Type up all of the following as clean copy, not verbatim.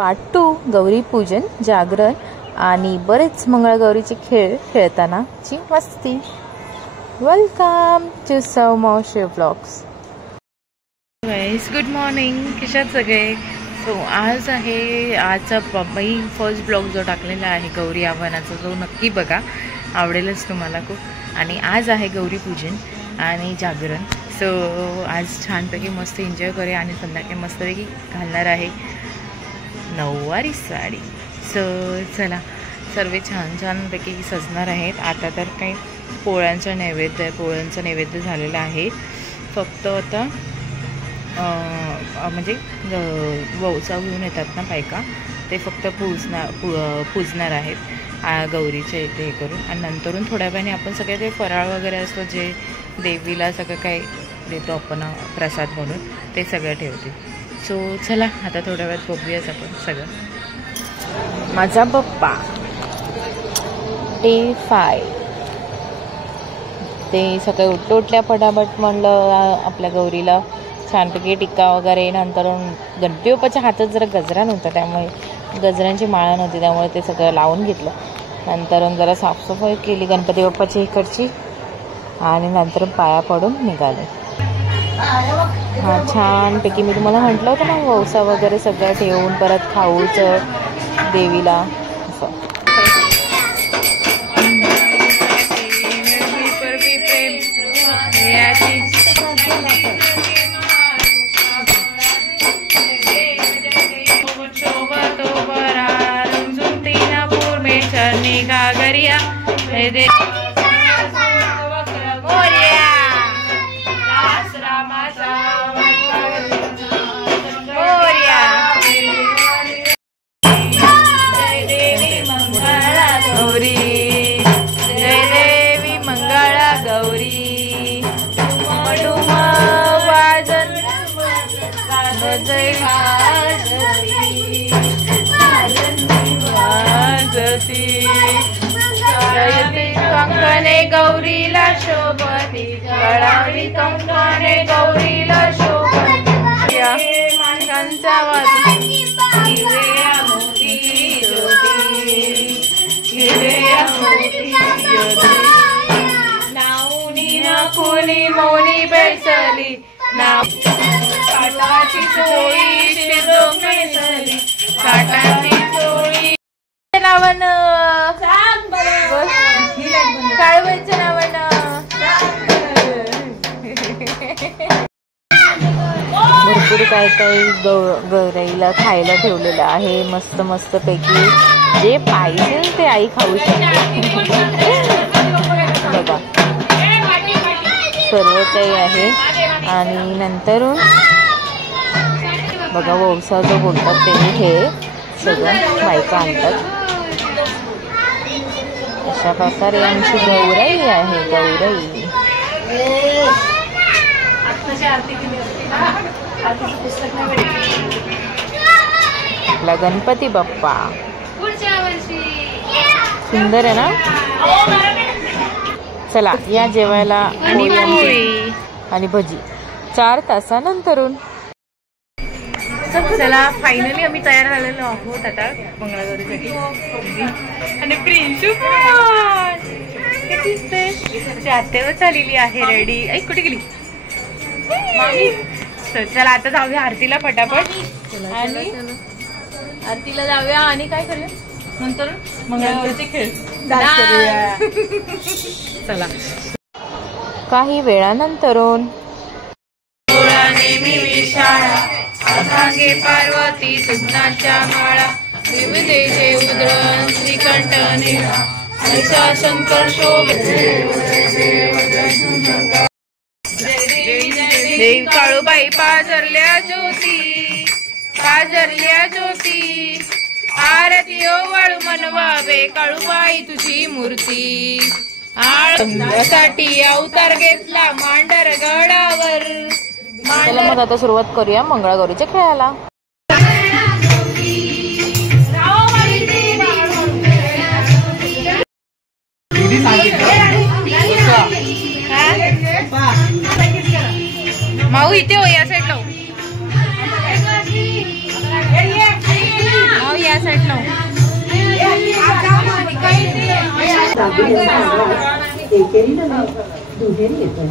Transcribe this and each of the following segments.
Part 2 Gauri पूजन, जागरण आणि बरेच मंगळगौरीचे खेळ खेळतानाची मस्ती. वेलकम टू सौ मावशी व्लॉग्स. गुड मॉर्निंग, कशात सगळे. सो आज आहे आजचा मी फर्स्ट ब्लॉग जो टाकलेला आहे गौरी आव्हानाचा, जो नक्की बघा, आवडेलच तुम्हाला खूप. आणि आज आहे गौरी पूजन आणि जागरण. सो आज छानपैकी मस्त एन्जॉय करूया आणि संध्याकाळी मस्तपैकी घालणार आहे नऊवारी साडी. सो चला, सर्व छान छानपैकी सजणार आहेत. आता तर काही पोळ्यांचं नैवेद्य झालेलं आहे. फक्त आता म्हणजे वौसा घेऊन येतात ना बायका, ते फक्त पूजणार आहेत गौरीच्या इथे हे करून. आणि नंतरून थोड्या वेळाने आपण सगळे ते फराळ वगैरे असतो, जे देवीला सगळं काही देतो आपण प्रसाद म्हणून, ते सगळं ठेवते. सो चला, आता थोड्या वेळात बघूयाच आपण सगळं. माझा पप्पा A5 ते सकाळी उठल्या फटाफट म्हणलं आपल्या गौरीला छानपैकी टिक्का वगैरे. नंतर गणपती बाप्पाच्या हातात जरा गजरा नव्हता, त्यामुळे गजऱ्यांची माळा नव्हती, त्यामुळे ते सगळं लावून घेतलं. नंतर जरा साफसफाई केली गणपती बाप्पाची इकडची आणि नंतर पाया पडून निघाले. हा, छानपैकी मी तुम्हाला म्हटलं होतं ना, वौसा वगैरे सगळं ठेवून परत खाऊचं देवीला असं. कंकणे गौरीला शोभती, गळावी कंकणे गौरीला शोभती, माणसांचा वाजवी हिरव्या मोती ज्योती, हिरव्या मोती ज्योती. नाऊनी नाकुनी मौनी बैसली, नाव काटाची चोळी शिरदोक बैसली, काटाची चोळी. रावण काळवायचं रावण. भरपूर काय काही गौराईला खायला ठेवलेलं आहे. मस्त मस्त पैकी जे पाहिजे ते आई खाऊ शकते. बघा, सर्व काही आहे. आणि नंतर बघा, वौसा जो बोलतात ते हे सगळं बायका आणतात. अशा प्रकारे आमची गौराई आहे. गौराई आपला गणपती बाप्पा सुंदर आहे ना. चला या जेवायला आणि भजी 4 तासानंतरून. चला, फायनली आम्ही तयार झालेलो आहोत आता मंगळगौरीसाठी. आणि प्रिन्सू पण आत्यावर चाललेली आहे रेडी. ऐक, कुठे गेली मामी? चला आता जाऊया आरतीला फटाफट. आणि आरतीला जाऊया आणि काय करूया नंतर मंगळगौरीचे खेळ चला. काही वेळानंतरून अर्धांगे पार्वती सुज्ञाच्या माळा, विविधेचे उद्रण श्रीकंठ निळा, ऐसा शंकर देव काळूबाई पाजरल्या ज्योती, पाजरल्या ज्योती. आरती ओवाळू मनवावे काळूबाई तुझी मूर्ती. आळसाठी अवतार घेतला मांडर गडावर. चला मग आता सुरुवात करूया मंगळगौरीच्या खेळाला. माऊ इथे हो, या साईडला. एकेरी नव्हे दुहेरी येतं.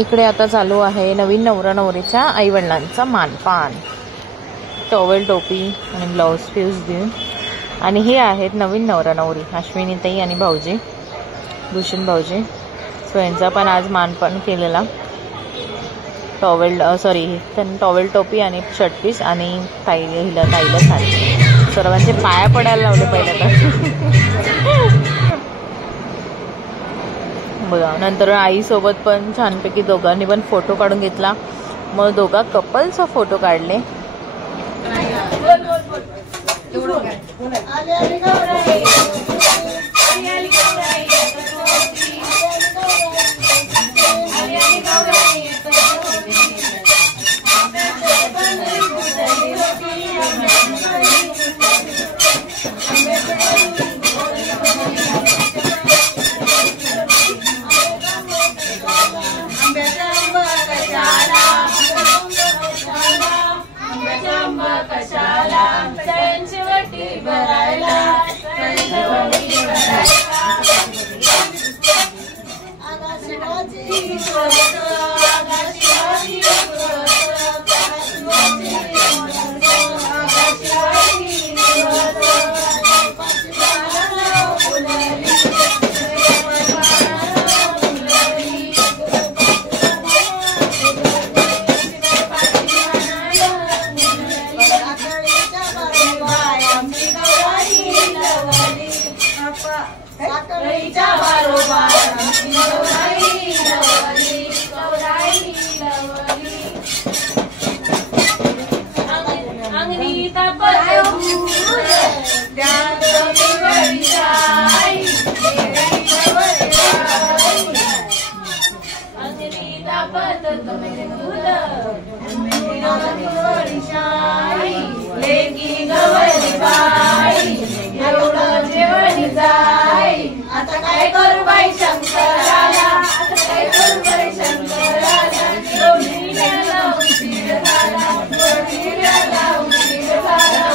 इकडे आता चालू आहे नवीन नवरा नवरीच्या आईवडिलांचा मानपान. टॉवेल टोपी आणि ब्लाऊज पीस देऊन. आणि हे आहेत नवीन नवरा नवरी अश्विनीताई आणि भाऊजी भूषण भाऊजी. सो यांचा पण आज मानपान केलेला. त्यांनी टॉवेल टोपी आणि शर्ट पीस आणि ताईला साडी. सर्वांचे पाया पडायला लावले पहिले तर. बघा नंतर आईसोबत पण छानपैकी दोघांनी पण फोटो काढून घेतला. मग दोघा कपलचा फोटो काढले. आता काय करू बाई शंकराला, आता काय करू बाई शंकराला, जोडीला उशीर झाला, जोडीला उशीर झाला.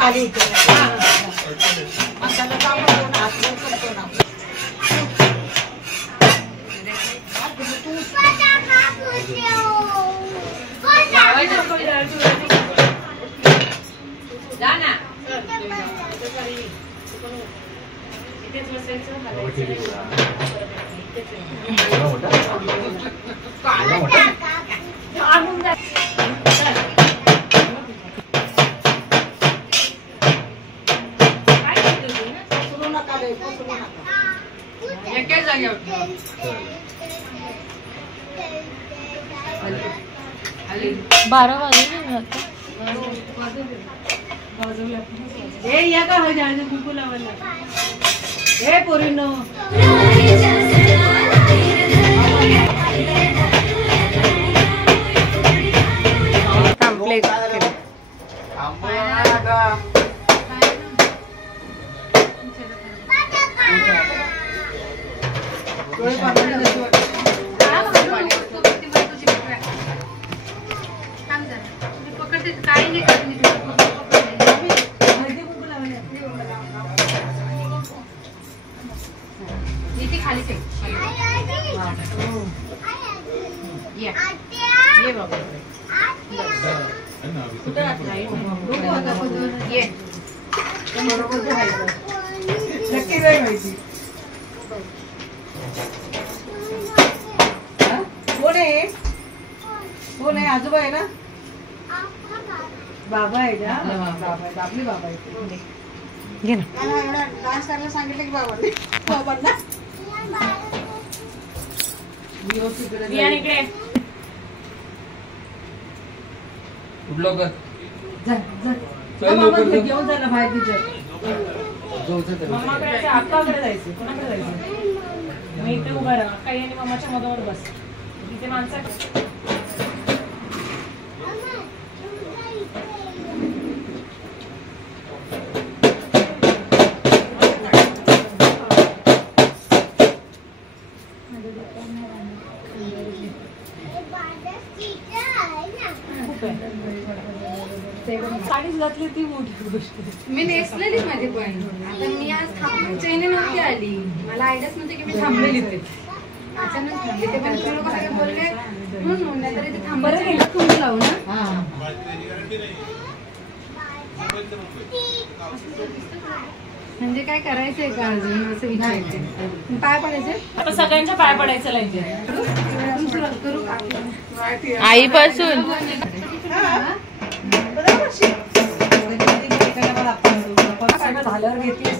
खाली मसाला काढून हात करतो ना. जा ना इथेच बसायचं. आणून जा. एकाच जागेवर 12 वाजले आता. हे या का हजाने कुंकू लावायला. हे पोरीनो थांबले. कोण आहे? आजोबा आहे ना? बाबा आहे का? आपले बाबा आहे. घे ना. डान्स करायला सांगितलं की बाबांना घेऊन जा ना बाहेर तिच्या. अक्काकडे जायचं. कोणाकडे जायचं? मी इथे उभा राहा. काही आणि मामाच्या मधावर बस. इथे माणसं साडीच घातली ती मोठी गोष्ट. मी नेसलेली माझी पण. आता मी आज थांबून चैनी नव्हती आली. मला आयडियाच नव्हती की मी थांबलेली ते. अचानक थांबले ते पण लोक सगळे बोलले म्हणून नाहीतर इथे थांबायचं गेला कुंकू लावू ना. म्हणजे काय करायचंय का अजून असं विचारायचं. पाय पडायचे आता सगळ्यांच्या पाय पडायचं लायचे. करू आईपासून झाल्यावर घेतली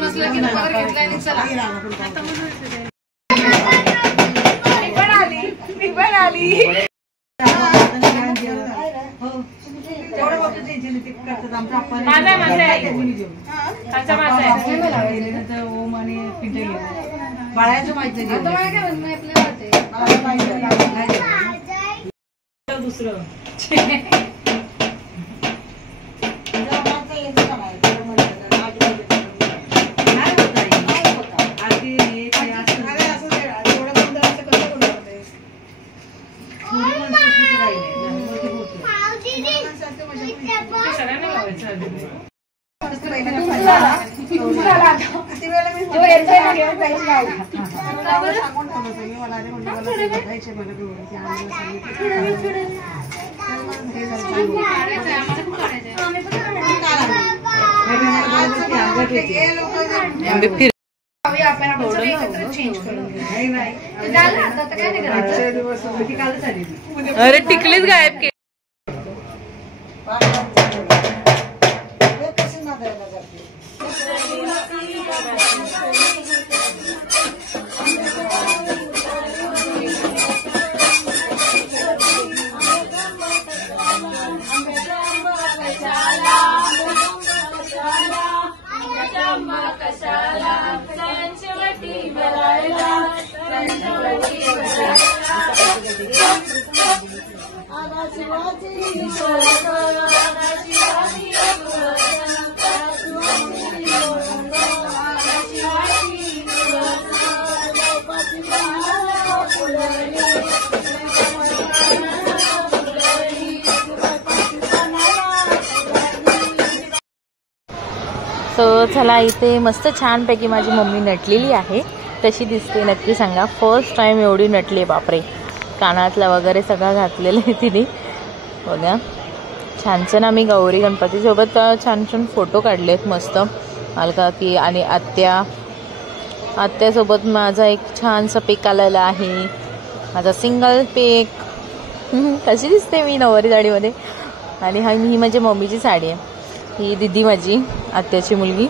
असलं की नंबर घेतलाय आणि चला. मी पण आली. ओम आणि पिंटे बाळाचं माहिती दुसरं अरे टिकलीच गायब केली. सो चला, इथे मस्त छानपैकी माझी मम्मी नटलेली आहे. कशी दिसते नक्की सांगा. फर्स्ट टाइम एवढी नटली, बापरे. कानातला वगैरे सगळं घातलेलं आहे तिने. बघा छान छान आम्ही गौरी गणपतीसोबत छान छान फोटो काढलेत मस्त. अलकाकी आणि आत्यासोबत माझा एक छानसा पिक आलेला आहे, माझा सिंगल पिक. कशी दिसते मी नववारी साडीमध्ये. आणि ही म्हणजे मम्मीची साडी आहे. ही दिदी माझी आत्याची मुलगी.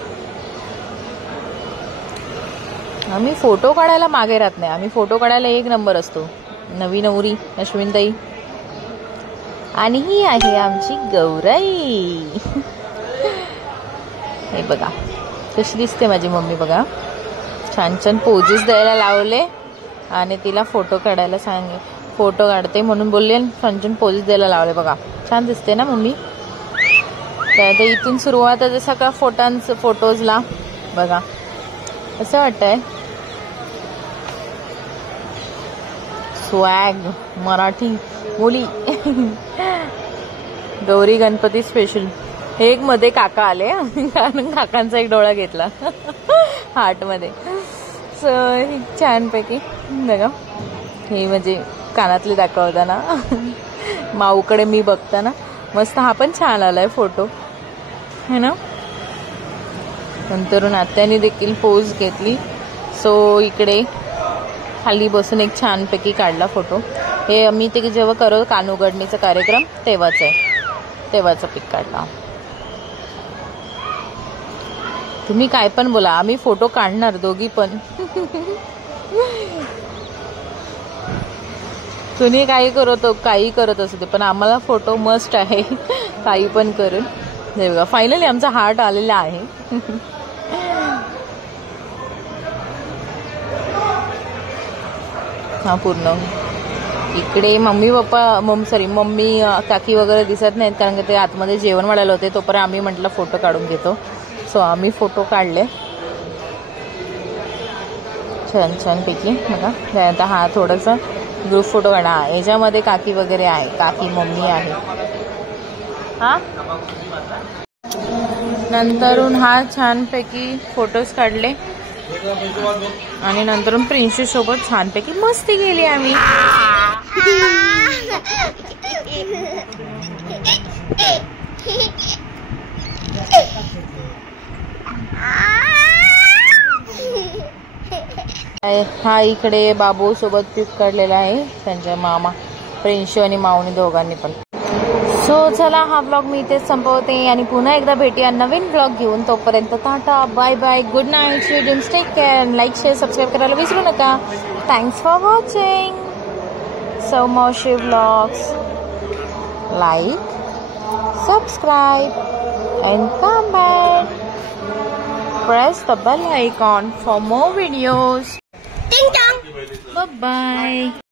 आम्ही फोटो काढायला मागे राहत नाही, आम्ही फोटो काढायला एक नंबर असतो. नवी नवरी अश्विनताई. आणि ही आहे आमची गौराई. हे बघा कशी दिसते माझी मम्मी. बघा छान छान पोजेस द्यायला लावले आणि तिला फोटो काढायला सांगे. फोटो काढते म्हणून बोलले, छान छान पोजेस द्यायला लावले. बघा छान दिसते ना मम्मी. तर इथून सुरुवात आहे सगळ्या फोटोजला. बघा असं वाटतंय. स्वॅग मराठी मुली. गौरी गणपती स्पेशल. एक मध्ये काका आले कारण काकांचा एक डोळा घेतला हार्ट मध्ये. सो छानपैकी बघा. हे म्हणजे कानातले दाखवताना माऊकडे मी बघताना मस्त. हा पण छान आलाय फोटो है ना. नंतर आत्याने देखील पोज घेतली. सो इकडे खाली बसून एक छानपैकी काढला फोटो. हे आम्ही ते जेव्हा करतो कान उघडणीचा कार्यक्रम तेव्हाचा पिक काढला. तुम्ही काय पण बोला, आम्ही फोटो काढणार दोघी पण. तुम्ही काही करत असू दे, पण आम्हाला फोटो मस्ट आहे. काही पण करून. हे बघा फायनली आमचा हार्ट आलेला आहे. हा पूर्ण. इकडे मम्मी काकी वगैरे दिसत नाहीत कारण की ते आतमध्ये जेवण वाढायला होते. तोपर्यंत आम्ही म्हटलं फोटो काढून घेतो. सो आम्ही फोटो काढले छान छानपैकी. बघा त्यानंतर हा थोडासा ग्रुप फोटो काढा. याच्यामध्ये काकी वगैरे आहे, काकी मम्मी आहे. हा नंतरून हा छानपैकी फोटोज काढले आणि नंतरून प्रिन्सी सोबत छानपैकी मस्ती केली आम्ही. हा इकडे बाबू सोबत पिक काढलेला आहे, त्यांच्या मामा प्रिन्शी आणि माऊनी दोघांनी पण. सो चला, हा ब्लॉग मी इथेच संपवते आणि पुन्हा एकदा भेटूया नवीन ब्लॉग घेऊन. तोपर्यंत tata, bye bye, good night, dreams, take care. Like share subscribe करायला विसरू नका. थँक्स फॉर वॉचिंग सौमावशी vlogs. Like, subscribe and come back. Press the bell icon for more videos. Ding dong. Bye bye.